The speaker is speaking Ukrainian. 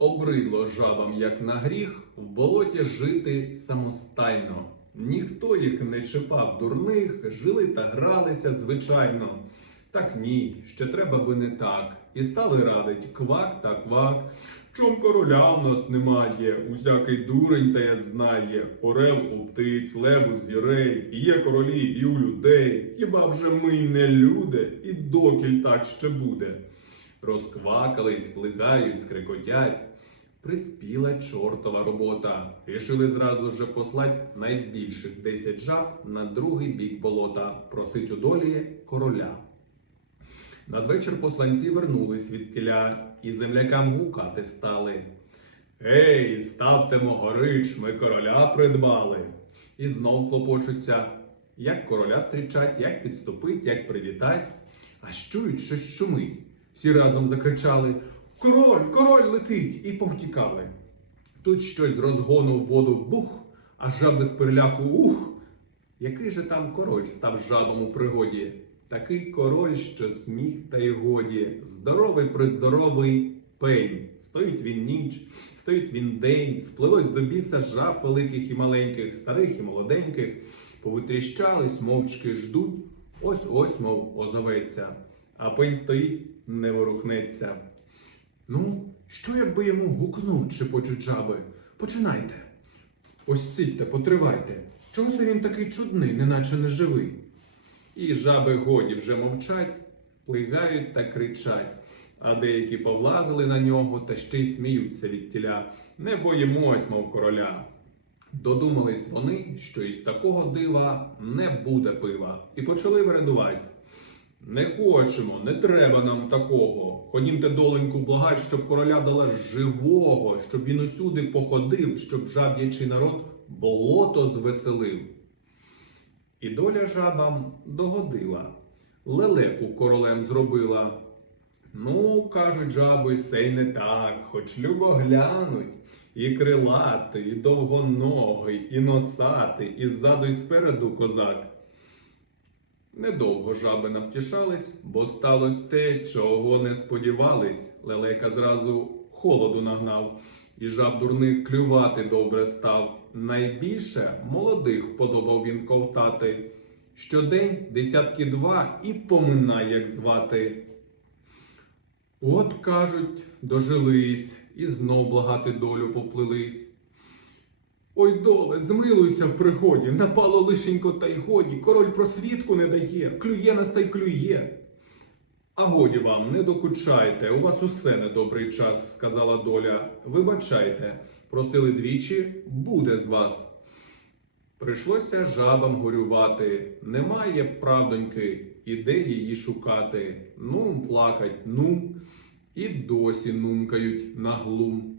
Обридло жабам, як на гріх, в болоті жити самостайно. Ніхто їх не чіпав дурних, жили та гралися звичайно. Так ні, ще треба би не так. І стали радить квак та квак. Чом короля в нас немає, усякий дурень та я знає, орел у птиць, лев у звірей, і є королі і у людей. Хіба вже ми не люди, і докіль так ще буде. Розквакались, плигають, скрикотять. Приспіла чортова робота. Рішили зразу же послать найбільших десять жаб на другий бік болота, просить у долі короля. Надвечір посланці вернулись від тіля і землякам гукати стали. Гей, ставте могорич, ми короля придбали. І знов клопочуться, як короля стрічать, як підступить, як привітать. А чують, що шумить. Всі разом закричали Король, король летить! і повтікали. Тут щось з розгону в воду бух, а жаби з переляку ух. Який же там король став жабом у пригоді? Такий король, що сміх та й годі, здоровий приздоровий пень. Стоїть він ніч, стоїть він день, сплилось до біса жаб великих і маленьких, старих і молоденьких, повитріщались, мовчки ждуть, ось ось, мов озоветься, а пень стоїть, не ворухнеться. Ну, що якби йому гукнуть, шепочуть жаби? Починайте. Ось сидьте, потривайте. Чого це він такий чудний, неначе не живий? І жаби годі вже мовчать, плигають та кричать, а деякі повлазили на нього та ще й сміються від тіля. Не боїмось, мов короля. Додумались вони, що із такого дива не буде пива, і почали вирадувати. Не хочемо, не треба нам такого. Ходімте доленьку благать, щоб короля дала живого, щоб він усюди походив, щоб жаб'ячий народ болото звеселив. І доля жабам догодила, лелеку королем зробила. Ну, кажуть жаби, сей не так, хоч любо глянуть. І крилатий, і довгоногий, і носатий, і ззаду, і спереду козак. Недовго жаби навтішались, бо сталося те, чого не сподівались. Лелека зразу холоду нагнав, і жаб дурних клювати добре став. Найбільше молодих вподобав він ковтати. Щодень десятки два і поминай, як звати. От, кажуть, дожились, і знов благати долю поплились. Ой, доле, змилуйся в пригоді, напало лишенько та й годі, король просвітку не дає, клює нас та й клює. А годі вам, не докучайте, у вас усе недобрий час, сказала доля. Вибачайте, просили двічі, буде з вас. Прийшлося жабам горювати. Немає правдоньки, іде її шукати. Ну, плакать, ну, і досі нумкають на глум.